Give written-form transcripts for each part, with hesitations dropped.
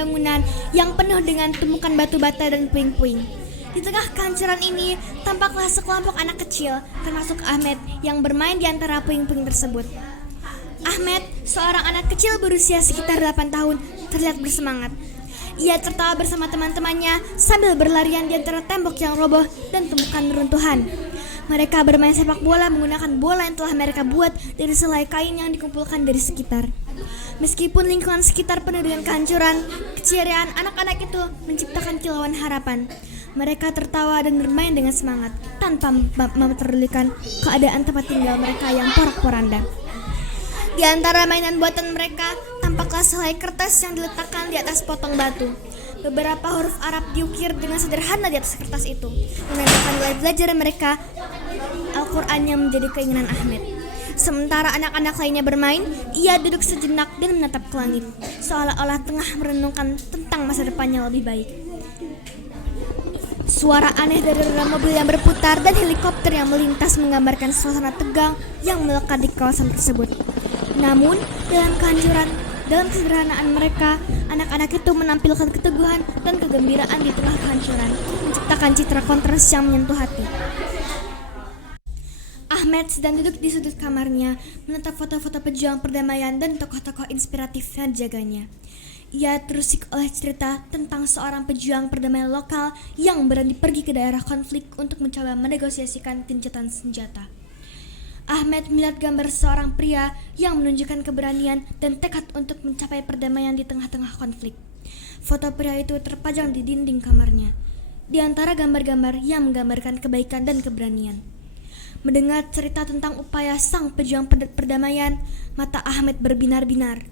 bangunan yang penuh dengan tumpukan batu bata dan puing-puing. Di tengah kehancuran ini, tampaklah sekelompok anak kecil, termasuk Ahmed, yang bermain di antara puing-puing tersebut. Ahmed, seorang anak kecil berusia sekitar 8 tahun, terlihat bersemangat. Ia tertawa bersama teman-temannya sambil berlarian di antara tembok yang roboh dan tumpukan reruntuhan. Mereka bermain sepak bola menggunakan bola yang telah mereka buat dari selai kain yang dikumpulkan dari sekitar. Meskipun lingkungan sekitar penuh dengan kehancuran, keceriaan anak-anak itu menciptakan kilauan harapan. Mereka tertawa dan bermain dengan semangat tanpa memperdulikan keadaan tempat tinggal mereka yang porak-poranda. Di antara mainan buatan mereka, tampaklah selai kertas yang diletakkan di atas potong batu. Beberapa huruf Arab diukir dengan sederhana di atas kertas itu, menandakan nilai belajar mereka Al-Quran yang menjadi keinginan Ahmed. Sementara anak-anak lainnya bermain, ia duduk sejenak dan menatap ke langit, seolah-olah tengah merenungkan tentang masa depan yang lebih baik. Suara aneh dari rem mobil yang berputar dan helikopter yang melintas menggambarkan suasana tegang yang melekat di kawasan tersebut. Namun, dalam kehancuran, dalam kesederhanaan mereka, anak-anak itu menampilkan keteguhan dan kegembiraan di tengah kehancuran, menciptakan citra kontras yang menyentuh hati. Ahmed sedang duduk di sudut kamarnya, menatap foto-foto pejuang perdamaian dan tokoh-tokoh inspiratif yang dijaganya. Ia terusik oleh cerita tentang seorang pejuang perdamaian lokal yang berani pergi ke daerah konflik untuk mencoba menegosiasikan gencatan senjata. Ahmed melihat gambar seorang pria yang menunjukkan keberanian dan tekad untuk mencapai perdamaian di tengah-tengah konflik. Foto pria itu terpajang di dinding kamarnya, di antara gambar-gambar yang menggambarkan kebaikan dan keberanian. Mendengar cerita tentang upaya sang pejuang perdamaian, mata Ahmed berbinar-binar.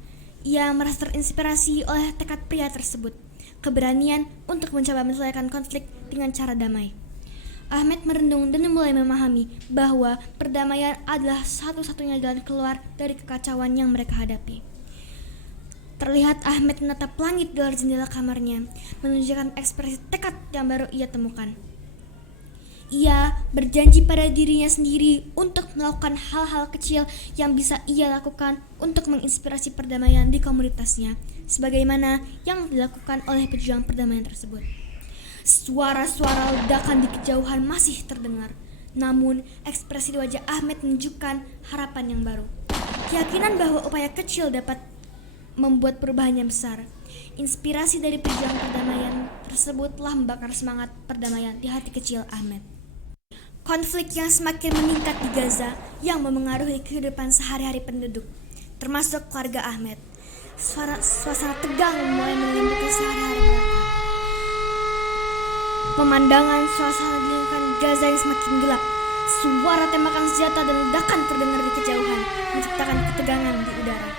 Ia merasa terinspirasi oleh tekad pria tersebut, keberanian untuk mencoba menyelesaikan konflik dengan cara damai. Ahmed merenung dan mulai memahami bahwa perdamaian adalah satu-satunya jalan keluar dari kekacauan yang mereka hadapi. Terlihat Ahmed menatap langit di luar jendela kamarnya, menunjukkan ekspresi tekad yang baru ia temukan. Ia berjanji pada dirinya sendiri untuk melakukan hal-hal kecil yang bisa ia lakukan untuk menginspirasi perdamaian di komunitasnya, sebagaimana yang dilakukan oleh pejuang perdamaian tersebut. Suara-suara ledakan di kejauhan masih terdengar, namun ekspresi di wajah Ahmed menunjukkan harapan yang baru. Keyakinan bahwa upaya kecil dapat membuat perubahan yang besar. Inspirasi dari pejuang perdamaian tersebut telah membakar semangat perdamaian di hati kecil Ahmed. Konflik yang semakin meningkat di Gaza yang memengaruhi kehidupan sehari-hari penduduk, termasuk keluarga Ahmed. Suasana tegang mulai menyelimuti sehari-hari mereka. Pemandangan suasana di lingkungan Gaza yang semakin gelap, suara tembakan senjata dan ledakan terdengar di kejauhan, menciptakan ketegangan di udara.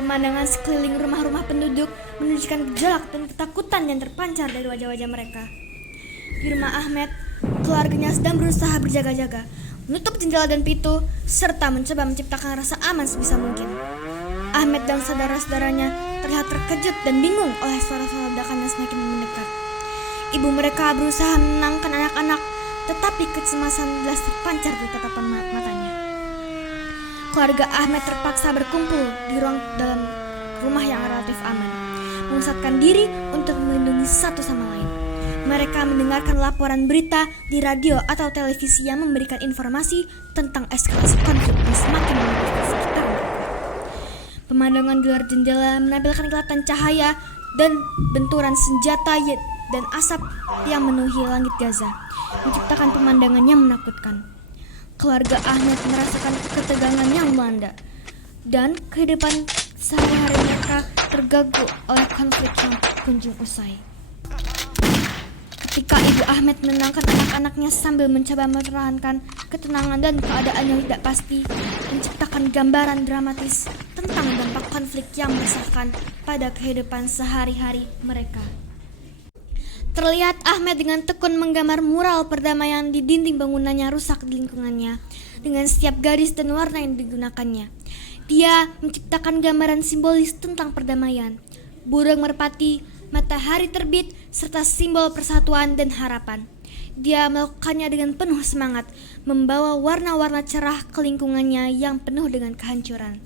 Pemandangan sekeliling rumah-rumah penduduk menunjukkan gejolak dan ketakutan yang terpancar dari wajah-wajah mereka. Di rumah Ahmed, keluarganya sedang berusaha berjaga-jaga, menutup jendela dan pintu, serta mencoba menciptakan rasa aman sebisa mungkin. Ahmed dan saudara-saudaranya terlihat terkejut dan bingung oleh suara-suara ledakan yang semakin mendekat. Ibu mereka berusaha menenangkan anak-anak, tetapi kecemasan jelas terpancar di tatapan matanya. Keluarga Ahmed terpaksa berkumpul di ruang dalam rumah yang relatif aman, memusatkan diri untuk melindungi satu sama lain. Mereka mendengarkan laporan berita di radio atau televisi yang memberikan informasi tentang eskalasi konflik yang semakin meluas di sekitar mereka. Pemandangan di luar jendela menampilkan kilatan cahaya dan benturan senjata dan asap yang memenuhi langit Gaza, menciptakan pemandangan yang menakutkan. Keluarga Ahmed merasakan ketegangan yang melanda, dan kehidupan sehari-hari mereka terganggu oleh konflik yang tak kunjung usai. Ketika ibu Ahmed menenangkan anak-anaknya sambil mencoba mempertahankan ketenangan dan keadaan yang tidak pasti, menciptakan gambaran dramatis tentang dampak konflik yang meresahkan pada kehidupan sehari-hari mereka. Terlihat Ahmed dengan tekun menggambar mural perdamaian di dinding bangunannya rusak di lingkungannya, dengan setiap garis dan warna yang digunakannya. Dia menciptakan gambaran simbolis tentang perdamaian, burung merpati, matahari terbit, serta simbol persatuan dan harapan. Dia melakukannya dengan penuh semangat, membawa warna-warna cerah ke lingkungannya yang penuh dengan kehancuran.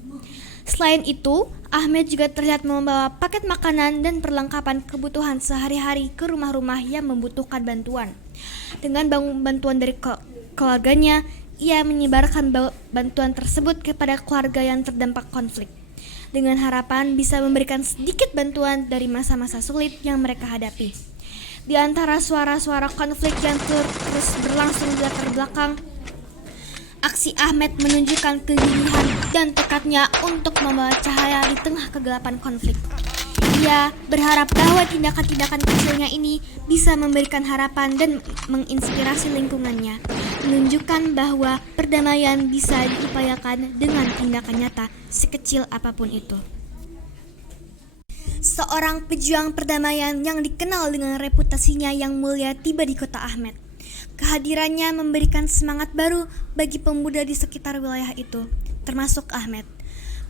Selain itu, Ahmed juga terlihat membawa paket makanan dan perlengkapan kebutuhan sehari-hari ke rumah-rumah yang membutuhkan bantuan. Dengan bantuan dari keluarganya, ia menyebarkan bantuan tersebut kepada keluarga yang terdampak konflik, dengan harapan bisa memberikan sedikit bantuan dari masa-masa sulit yang mereka hadapi. Di antara suara-suara konflik yang terus berlangsung di latar belakang, aksi Ahmed menunjukkan kegigihan dan tekadnya untuk membawa cahaya di tengah kegelapan konflik. Ia berharap bahwa tindakan-tindakan kecilnya ini bisa memberikan harapan dan menginspirasi lingkungannya, menunjukkan bahwa perdamaian bisa diupayakan dengan tindakan nyata sekecil apapun itu. Seorang pejuang perdamaian yang dikenal dengan reputasinya yang mulia tiba di kota Ahmed. Kehadirannya memberikan semangat baru bagi pemuda di sekitar wilayah itu, termasuk Ahmed.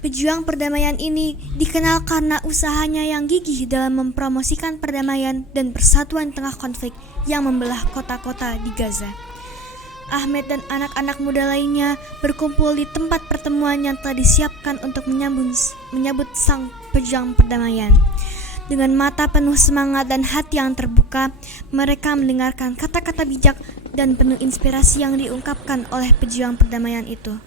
Pejuang perdamaian ini dikenal karena usahanya yang gigih dalam mempromosikan perdamaian dan persatuan tengah konflik yang membelah kota-kota di Gaza. Ahmed dan anak-anak muda lainnya berkumpul di tempat pertemuan yang telah disiapkan untuk menyambut sang pejuang perdamaian. Dengan mata penuh semangat dan hati yang terbuka, mereka mendengarkan kata-kata bijak dan penuh inspirasi yang diungkapkan oleh pejuang perdamaian itu.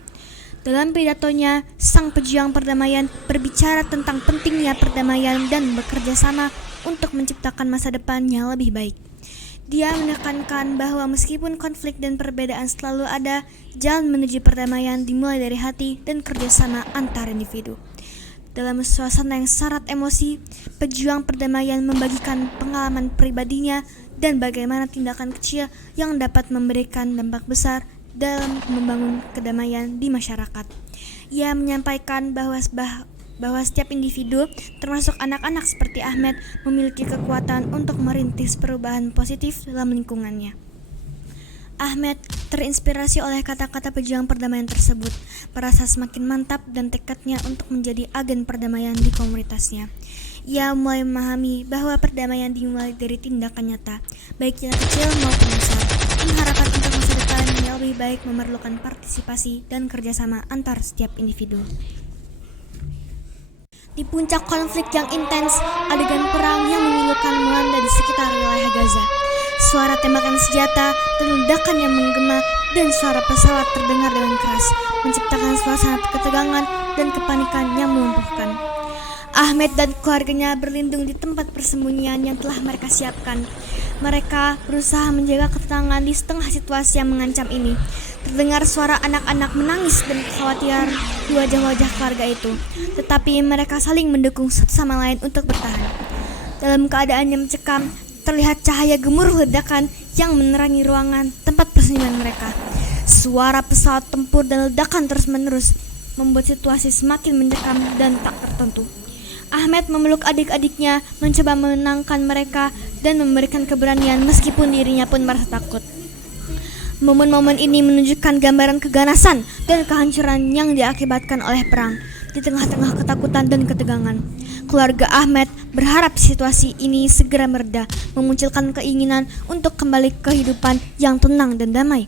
Dalam pidatonya, sang pejuang perdamaian berbicara tentang pentingnya perdamaian dan bekerja sama untuk menciptakan masa depan yang lebih baik. Dia menekankan bahwa meskipun konflik dan perbedaan selalu ada, jalan menuju perdamaian dimulai dari hati dan kerjasama antar individu. Dalam suasana yang syarat emosi, pejuang perdamaian membagikan pengalaman pribadinya dan bagaimana tindakan kecil yang dapat memberikan dampak besar dalam membangun kedamaian di masyarakat. Ia menyampaikan bahwa setiap individu, termasuk anak-anak seperti Ahmed, memiliki kekuatan untuk merintis perubahan positif dalam lingkungannya. Ahmed terinspirasi oleh kata-kata pejuang perdamaian tersebut, merasa semakin mantap dan tekadnya untuk menjadi agen perdamaian di komunitasnya. Ia mulai memahami bahwa perdamaian dimulai dari tindakan nyata, baik yang kecil maupun besar. Harapan untuk masa depan yang lebih baik memerlukan partisipasi dan kerjasama antar setiap individu. Di puncak konflik yang intens, adegan perang yang memilukan melanda di sekitar wilayah Gaza. Suara tembakan senjata dan ledakan yang menggema dan suara pesawat terdengar dengan keras, menciptakan suasana ketegangan dan kepanikan yang melumpuhkan. Ahmed dan keluarganya berlindung di tempat persembunyian yang telah mereka siapkan. Mereka berusaha menjaga ketenangan di setengah situasi yang mengancam ini. Terdengar suara anak-anak menangis dan kekhawatiran di wajah-wajah keluarga itu, tetapi mereka saling mendukung satu sama lain untuk bertahan. Dalam keadaan yang mencekam, terlihat cahaya gemuruh ledakan yang menerangi ruangan tempat persembunyian mereka. Suara pesawat tempur dan ledakan terus-menerus membuat situasi semakin mencekam dan tak tertentu. Ahmed memeluk adik-adiknya, mencoba menenangkan mereka dan memberikan keberanian meskipun dirinya pun merasa takut. Momen-momen ini menunjukkan gambaran keganasan dan kehancuran yang diakibatkan oleh perang. Di tengah-tengah ketakutan dan ketegangan, keluarga Ahmed berharap situasi ini segera mereda, memunculkan keinginan untuk kembali ke kehidupan yang tenang dan damai.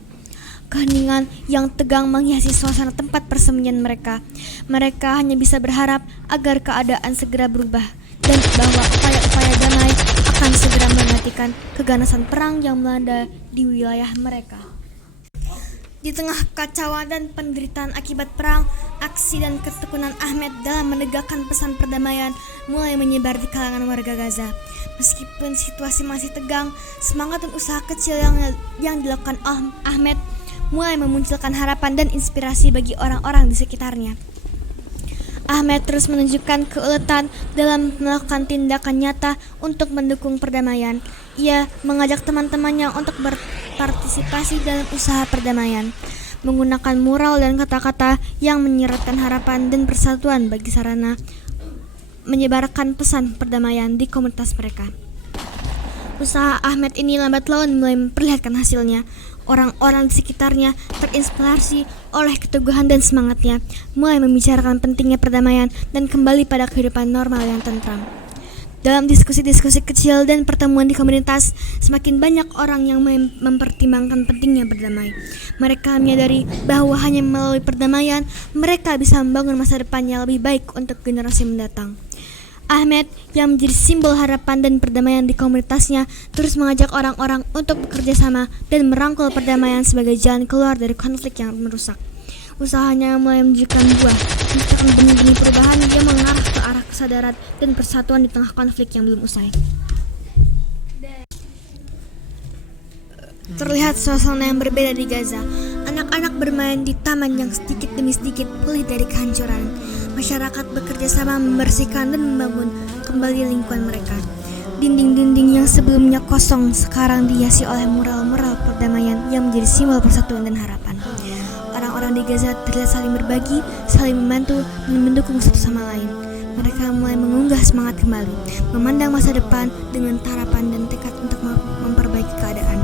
Keheningan yang tegang menghiasi suasana tempat persembunyian mereka. Mereka hanya bisa berharap agar keadaan segera berubah dan bahwa upaya-upaya damai akan segera menghentikan keganasan perang yang melanda di wilayah mereka. Di tengah kekacauan dan penderitaan akibat perang, aksi dan ketekunan Ahmed dalam menegakkan pesan perdamaian mulai menyebar di kalangan warga Gaza. Meskipun situasi masih tegang, semangat dan usaha kecil yang dilakukan Ahmed mulai memunculkan harapan dan inspirasi bagi orang-orang di sekitarnya. Ahmed terus menunjukkan keuletan dalam melakukan tindakan nyata untuk mendukung perdamaian. Ia mengajak teman-temannya untuk berpartisipasi dalam usaha perdamaian, menggunakan mural dan kata-kata yang menyiratkan harapan dan persatuan bagi sarana menyebarkan pesan perdamaian di komunitas mereka. Usaha Ahmed ini lambat laun mulai memperlihatkan hasilnya. Orang-orang di sekitarnya terinspirasi oleh keteguhan dan semangatnya, mulai membicarakan pentingnya perdamaian dan kembali pada kehidupan normal yang tentram. Dalam diskusi-diskusi kecil dan pertemuan di komunitas, semakin banyak orang yang mempertimbangkan pentingnya berdamai. Mereka menyadari bahwa hanya melalui perdamaian, mereka bisa membangun masa depan yang lebih baik untuk generasi mendatang. Ahmed, yang menjadi simbol harapan dan perdamaian di komunitasnya, terus mengajak orang-orang untuk bekerja sama dan merangkul perdamaian sebagai jalan keluar dari konflik yang merusak. Usahanya mulai menunjukkan buah, menciptakan benih-benih perubahan yang mengarah ke arah kesadaran dan persatuan di tengah konflik yang belum usai. Terlihat suasana yang berbeda di Gaza. Anak-anak bermain di taman yang sedikit demi sedikit pulih dari kehancuran. Masyarakat bekerja sama membersihkan dan membangun kembali lingkungan mereka. Dinding-dinding yang sebelumnya kosong sekarang dihiasi oleh mural-mural perdamaian yang menjadi simbol persatuan dan harapan. Orang-orang di Gaza terlihat saling berbagi, saling membantu, dan mendukung satu sama lain. Mereka mulai mengunggah semangat kembali, memandang masa depan dengan harapan dan tekad untuk memperbaiki keadaan.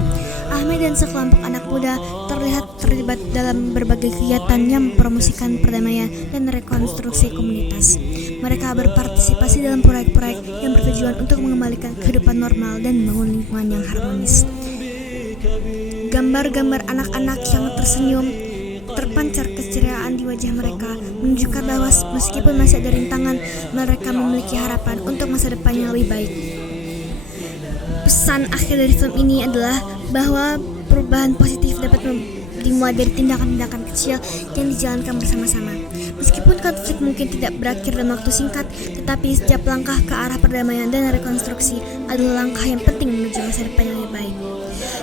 Ahmed dan sekelompok anak muda terlihat terlibat dalam berbagai kegiatan yang mempromosikan perdamaian dan rekonstruksi komunitas. Mereka berpartisipasi dalam proyek-proyek yang bertujuan untuk mengembalikan kehidupan normal dan membangun lingkungan yang harmonis. Gambar-gambar anak-anak yang tersenyum, terpancar keceriaan di wajah mereka, menunjukkan bahwa meskipun masih ada rintangan, mereka memiliki harapan untuk masa depan yang lebih baik. Pesan akhir dari film ini adalah bahwa perubahan positif dapat dimulai dari tindakan-tindakan kecil yang dijalankan bersama-sama. Meskipun konflik mungkin tidak berakhir dalam waktu singkat, tetapi setiap langkah ke arah perdamaian dan rekonstruksi adalah langkah yang penting menuju masa depan yang lebih baik.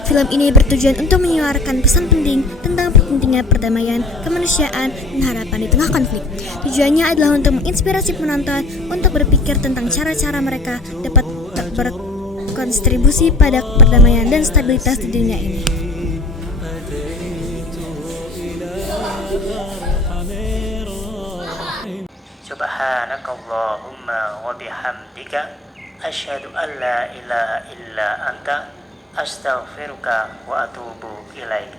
Film ini bertujuan untuk menyuarakan pesan penting tentang pentingnya perdamaian, kemanusiaan, dan harapan di tengah konflik. Tujuannya adalah untuk menginspirasi penonton untuk berpikir tentang cara-cara mereka dapat berkontribusi pada perdamaian dan stabilitas di dunia ini. Subhanakallahumma wa bihamdika asyhadu an la ilaha illa anta astaghfiruka wa atubu ilaik.